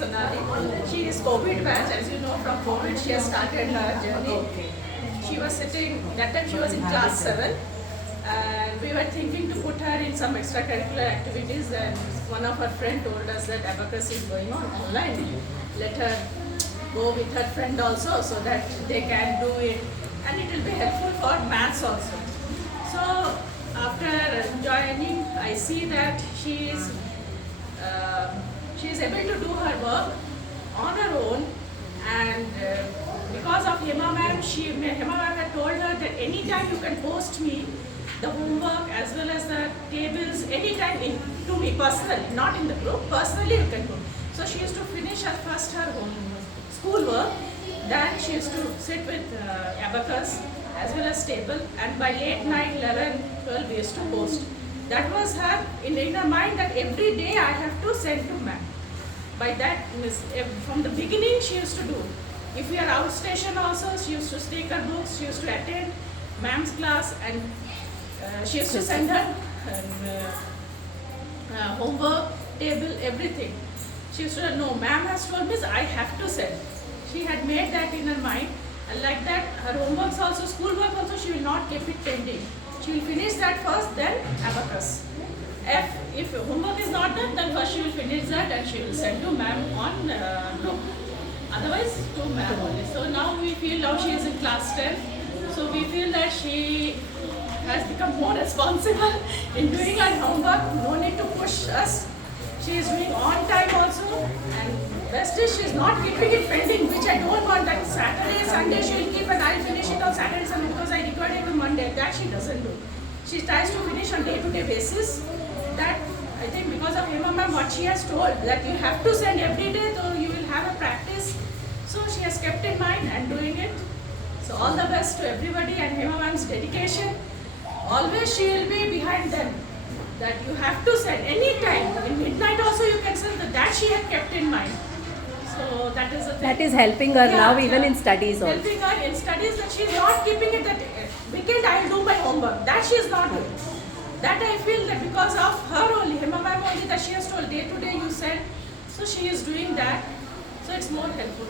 Sonali. She is COVID batch, as you know, from COVID she has started her journey. Okay. She was sitting, that time she was in class 7, and we were thinking to put her in some extracurricular activities, and one of her friend told us that abacus is going on online. Let her go with her friend also so that they can do it, and it will be helpful for maths also. So after joining, I see that she is able to do her work on her own, and because of Hema ma'am, Hema ma'am had told her that anytime you can post me the homework as well as the tables anytime to me personally, not in the group, personally you can do. So she used to finish her home schoolwork, then she used to sit with abacus as well as table, and by late night 11, 12 we used to post. That was her in her mind that every day I have to send to ma'am. By that, from the beginning she used to do. If we are outstation also, she used to take her books, she used to attend ma'am's class, and she used to send her homework, table, everything. She used to know, ma'am has told me I have to send. She had made that in her mind, and like that her homeworks also, schoolwork also, she will not keep it pending. She will finish that first, then abacus. If homework is not done, then first she will finish that and she will send to ma'am on group. Otherwise to ma'am only. So now we feel, now she is in class 10, so we feel that she has become more responsible in doing her homework. No need to push us. She is doing on time also, and best is she is not keeping it pending, which I don't want. That Saturday, Sunday she will keep, and I will finish it on Saturday, Sunday because I record it on Monday. That she doesn't do. She tries to finish on day-to-day basis. That I think because of Hema ma'am, what she has told, that you have to send every day, so you will have a practice. So she has kept in mind and doing it. So all the best to everybody, and Hema ma'am's dedication. Always she will be behind them. That you have to send any time. In midnight also you can send that she had kept in mind. So that is the thing. That is helping her now even in studies also. Helping her in studies, that she is not keeping it that weekend I will do my homework. That she is not doing. That I feel that because of her only, Hema ma'am only, that she has told day to day you send. So she is doing that. So it's more helpful.